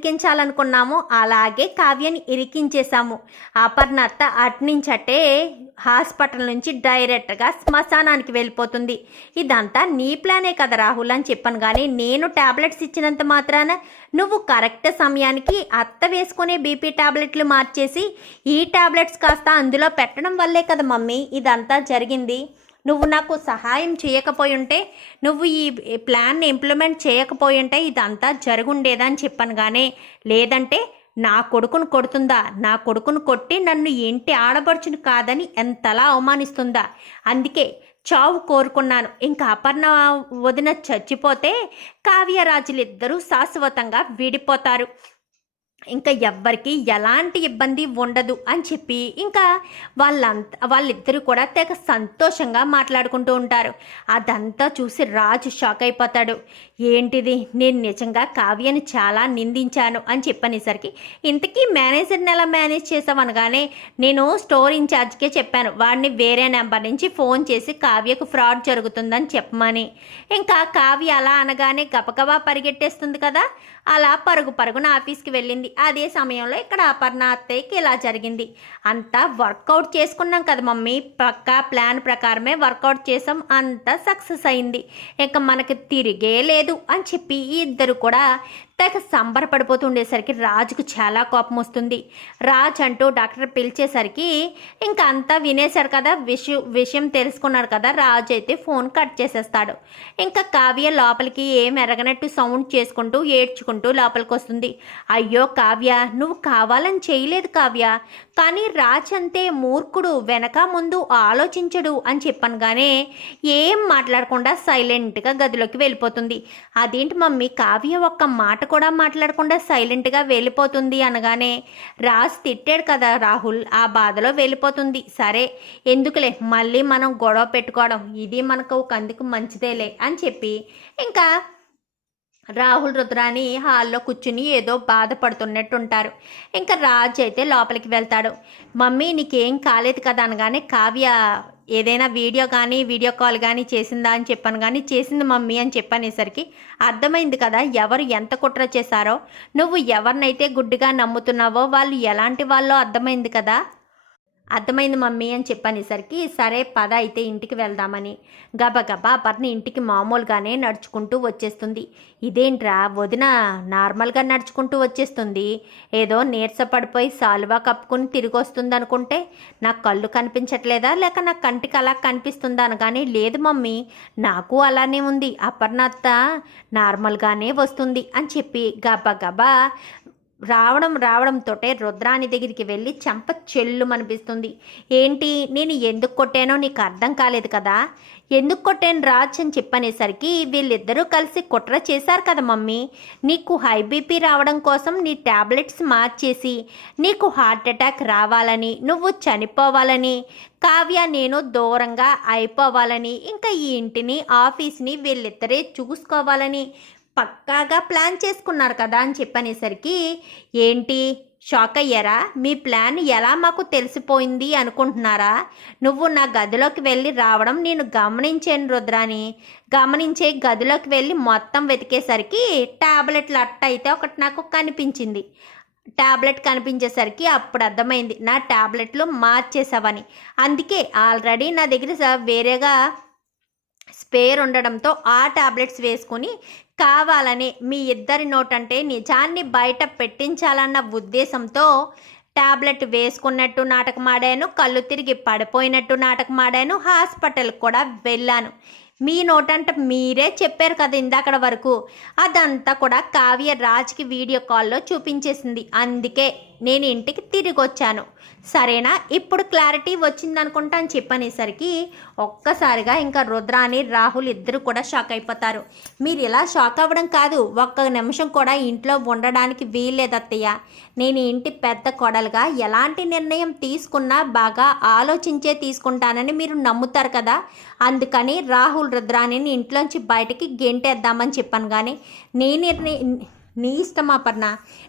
ఇరికించాలనుకున్నాము అలాగే కావ్యని ఇరికించేశాము. అపర్ణత్త అట్నుంచటే హాస్పిటల్ నుంచి డైరెక్ట్గా శ్మశానానికి వెళ్ళిపోతుంది. ఇదంతా నీ ప్లానే కదా రాహుల్ అని చెప్పాను కానీ నేను టాబ్లెట్స్ ఇచ్చినంత మాత్రాన నువ్వు కరెక్ట్ సమయానికి అత్త వేసుకునే బీపీ టాబ్లెట్లు మార్చేసి ఈ టాబ్లెట్స్ కాస్త అందులో పెట్టడం వల్లే కదా మమ్మీ ఇదంతా జరిగింది. నువ్వు నాకు సహాయం చేయకపోయి ఉంటే నువ్వు ఈ ప్లాన్ని ఇంప్లిమెంట్ చేయకపోయి ఉంటే ఇదంతా అని చెప్పాను కానీ లేదంటే నా కొడుకును కొడుతుందా? నా కొడుకును కొట్టి నన్ను ఇంటి ఆడపడుచును కాదని ఎంతలా అవమానిస్తుందా? అందుకే చావు కోరుకున్నాను. ఇంకా అపర్ణ వదిన చచ్చిపోతే కావ్యరాజులిద్దరూ శాశ్వతంగా విడిపోతారు. ఇంకా ఎవ్వరికి ఎలాంటి ఇబ్బంది ఉండదు అని చెప్పి ఇంకా వాళ్ళంత వాళ్ళిద్దరూ కూడా తెగ సంతోషంగా మాట్లాడుకుంటూ ఉంటారు. అదంతా చూసి రాజు షాక్ అయిపోతాడు. ఏంటిది? నేను నిజంగా కావ్యని చాలా నిందించాను అని చెప్పనేసరికి ఇంతకీ మేనేజర్ని ఎలా మేనేజ్ చేసామనగానే అనగానే నేను స్టోర్ ఇన్ఛార్జ్కే చెప్పాను. వాడిని వేరే నెంబర్ నుంచి ఫోన్ చేసి కావ్యకు ఫ్రాడ్ జరుగుతుందని చెప్పమని. ఇంకా కావ్య అలా అనగానే గబగబా పరిగెట్టేస్తుంది కదా? అలా పరుగు పరుగున ఆఫీస్కి వెళ్ళింది. అదే సమయంలో ఇక్కడ అపర్ణ అత్తయ్యకి ఇలా జరిగింది. అంతా వర్కౌట్ చేసుకున్నాం కదా మమ్మీ. పక్కా ప్లాన్ ప్రకారమే వర్కౌట్ చేసాం. అంతా సక్సెస్ అయింది. ఇక మనకి తిరిగే లేదు అని చెప్పి ఈ ఇద్దరు కూడా తెగ సంబరపడిపోతుండేసరికి రాజుకు చాలా కోపం వస్తుంది. రాజ్ అంటూ డాక్టర్ పిలిచేసరికి ఇంకా అంతా వినేశాడు కదా విషయం విషయం తెలుసుకున్నాడు కదా రాజు అయితే ఫోన్ కట్ చేసేస్తాడు. ఇంకా కావ్య లోపలికి ఏం ఎరగనట్టు సౌండ్ చేసుకుంటూ ఏడ్చుకుంటూ లోపలికి వస్తుంది అయ్యో కావ్య నువ్వు కావాలని చేయలేదు కావ్య కానీ రాజ్ అంతే మూర్ఖుడు వెనక ముందు ఆలోచించడు అని చెప్పనగానే ఏం మాట్లాడకుండా సైలెంట్గా గదిలోకి వెళ్ళిపోతుంది. అదేంటి మమ్మీ కావ్య ఒక్క మాట కూడా మాట్లాడకుండా సైలెంట్గా వెళ్ళిపోతుంది అనగానే రాజ్ తిట్టాడు కదా రాహుల్ ఆ బాధలో వెళ్ళిపోతుంది. సరే ఎందుకులే మళ్ళీ మనం గొడవ పెట్టుకోవడం ఇది మనకు ఒక అందుకు మంచిదేలే అని చెప్పి ఇంకా రాహుల్ రుద్రాని హాల్లో కూర్చుని ఏదో బాధపడుతున్నట్టు ఉంటారు ఇంకా రాజ్ అయితే లోపలికి వెళ్తాడు. మమ్మీ నీకేం కాలేదు కదా అనగానే కావ్య ఏదైనా వీడియో కానీ వీడియో కాల్ కానీ చేసిందా అని చెప్పాను కానీ చేసింది మమ్మీ అని చెప్పనేసరికి అర్థమైంది కదా ఎవరు ఎంత కుట్ర చేశారో. నువ్వు ఎవరినైతే గుడ్డిగా నమ్ముతున్నావో వాళ్ళు ఎలాంటి వాళ్ళో అర్థమైంది కదా. అర్థమైంది మమ్మీ అని చెప్పనేసరికి సరే పద అయితే ఇంటికి వెళ్దామని. గబగబా అపర్ణ ఇంటికి మామూలుగానే నడుచుకుంటూ వచ్చేస్తుంది. ఇదేంట్రా వదిన నార్మల్గా నడుచుకుంటూ వచ్చేస్తుంది? ఏదో నీరసపడిపోయి సాల్వా కప్పుకుని తిరిగి వస్తుంది అనుకుంటే నాకు కళ్ళు కనిపించట్లేదా? లేక నా కంటికి అలా కనిపిస్తుందా అనగానే లేదు మమ్మీ నాకు అలానే ఉంది. అపర్ణ అత్త నార్మల్గానే వస్తుంది అని చెప్పి గబగబా రావడం రావడంతోటే రుద్రాని దగ్గరికి వెళ్ళి చెంప చెల్లు అనిపిస్తుంది ఏంటి నేను ఎందుకు కొట్టానో నీకు అర్థం కాలేదు కదా? ఎందుకు కొట్టాను రాజ్ అని చెప్పనేసరికి వీళ్ళిద్దరూ కలిసి కుట్ర చేశారు కదా మమ్మీ. నీకు హై బీపీ రావడం కోసం నీ ట్యాబ్లెట్స్ మార్చేసి నీకు హార్ట్ అటాక్ రావాలని నువ్వు చనిపోవాలని కావ్య నేను దూరంగా అయిపోవాలని ఇంకా ఈ ఇంటిని ఆఫీస్ని వీళ్ళిద్దరే చూసుకోవాలని పక్కాగా ప్లాన్ చేసుకున్నారు కదా అని చెప్పనేసరికి ఏంటి? షాక్ అయ్యారా? మీ ప్లాన్ ఎలా మాకు తెలిసిపోయింది అనుకుంటున్నారా? నువ్వు నా గదిలోకి వెళ్ళి రావడం నేను గమనించాను రుద్రాని. గమనించే గదిలోకి వెళ్ళి మొత్తం వెతికేసరికి ట్యాబ్లెట్లు అట్ట అయితే ఒకటి నాకు కనిపించింది. ట్యాబ్లెట్ కనిపించేసరికి అప్పుడు అర్థమైంది నా ట్యాబ్లెట్లు మార్చేసావని అందుకే ఆల్రెడీ నా దగ్గర వేరేగా స్పేర్ ఉండడంతో ఆ టాబ్లెట్స్ వేసుకుని కావాలని మీ ఇద్దరి నోటంటే నిజాన్ని బయట పెట్టించాలన్న ఉద్దేశంతో టాబ్లెట్ వేసుకున్నట్టు నాటకమాడాను కళ్ళు తిరిగి పడిపోయినట్టు నాటకమాడాను హాస్పిటల్కి కూడా వెళ్ళాను. మీ నోటంట మీరే చెప్పారు కదా ఇందాకడ వరకు. అదంతా కూడా కావ్య రాజ్కి వీడియో కాల్లో చూపించేసింది. అందుకే నేను ఇంటికి తిరిగి వచ్చాను సరేనా? ఇప్పుడు క్లారిటీ వచ్చిందనుకుంటా అని చెప్పనేసరికి ఒక్కసారిగా ఇంకా రుద్రాని రాహుల్ ఇద్దరు కూడా షాక్ అయిపోతారు. మీరు ఇలా షాక్ అవ్వడం కాదు. ఒక్క నిమిషం కూడా ఇంట్లో ఉండడానికి వీల్లేదత్తయ్య. నేను ఇంటి పెద్ద కొడలుగా ఎలాంటి నిర్ణయం తీసుకున్నా బాగా ఆలోచించే తీసుకుంటానని మీరు నమ్ముతారు కదా. అందుకని రాహుల్ రుద్రాణిని ఇంట్లోంచి బయటికి గెంటేద్దామని చెప్పాను కానీ నీ నిర్ణయం నీ ఇష్టం అపర్ణ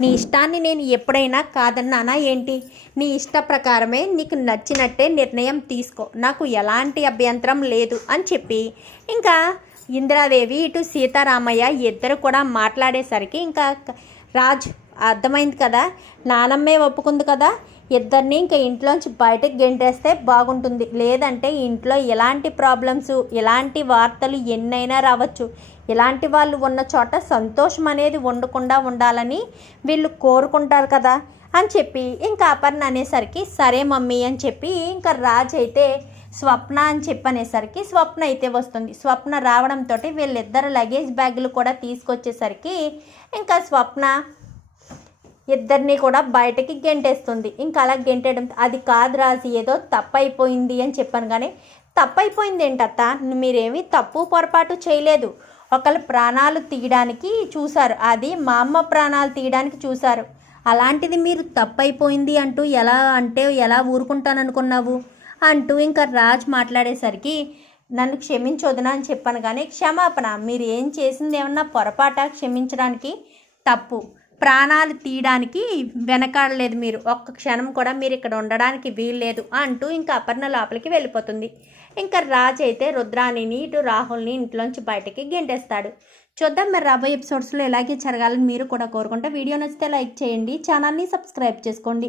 నీ ఇష్టాన్ని నేను ఎప్పుడైనా కాదన్నానా ఏంటి? నీ ఇష్ట ప్రకారమే నీకు నచ్చినట్టే నిర్ణయం తీసుకో. నాకు ఎలాంటి అభ్యంతరం లేదు అని చెప్పి. ఇంకా ఇందిరాదేవి ఇటు సీతారామయ్య ఇద్దరు కూడా మాట్లాడేసరికి ఇంకా రాజ్ అర్థమైంది కదా? నానమ్మే ఒప్పుకుంది కదా? ఇద్దరిని ఇంకా ఇంట్లోంచి బయటకు గెంటేస్తే బాగుంటుంది. లేదంటే ఇంట్లో ఎలాంటి ప్రాబ్లమ్స్ ఎలాంటి వార్తలు ఎన్నైనా రావచ్చు. ఇలాంటి వాళ్ళు ఉన్న చోట సంతోషం అనేది ఉండకుండా ఉండాలని వీళ్ళు కోరుకుంటారు కదా? అని చెప్పి ఇంకా అపర్ణ అనేసరికి సరే మమ్మీ అని చెప్పి ఇంకా రాజ్ అయితే స్వప్న అని చెప్పనేసరికి స్వప్న అయితే వస్తుంది. స్వప్న రావడంతో వీళ్ళిద్దరు లగేజ్ బ్యాగులు కూడా తీసుకొచ్చేసరికి ఇంకా స్వప్న ఇద్దరిని కూడా బయటకి గెంటేస్తుంది. ఇంకా అలా గెంటేయడం అది కాదు రాజు ఏదో తప్పైపోయింది అని చెప్పాను కానీ తప్పైపోయింది ఏంటత్త? మీరేమి తప్పు పొరపాటు చేయలేదు. ఒకళ్ళ ప్రాణాలు తీయడానికి చూశారు. అది మా అమ్మ ప్రాణాలు తీయడానికి చూశారు. అలాంటిది మీరు తప్పైపోయింది అంటూ ఎలా అంటే ఎలా ఊరుకుంటాననుకున్నావు? అంటూ ఇంకా రాజ్ మాట్లాడేసరికి నన్ను క్షమించొద్దునా అని చెప్పాను కానీ క్షమాపణ మీరు ఏం చేసింది ఏమన్నా పొరపాట క్షమించడానికి? తప్పు. ప్రాణాలు తీయడానికి వెనకాడలేదు మీరు. ఒక్క క్షణం కూడా మీరు ఇక్కడ ఉండడానికి వీల్లేదు అంటూ ఇంకా అపర్ణ లోపలికి వెళ్ళిపోతుంది. ఇంకా రాజ్ అయితే రుద్రాణిని ఇటు రాహుల్ని ఇంట్లోంచి బయటకి గెంటేస్తాడు. చూద్దాం మరి రాబోయే ఎపిసోడ్స్లో ఇలాగే జరగాలని మీరు కూడా కోరుకుంటే వీడియో నచ్చితే లైక్ చేయండి ఛానల్ని సబ్స్క్రైబ్ చేసుకోండి.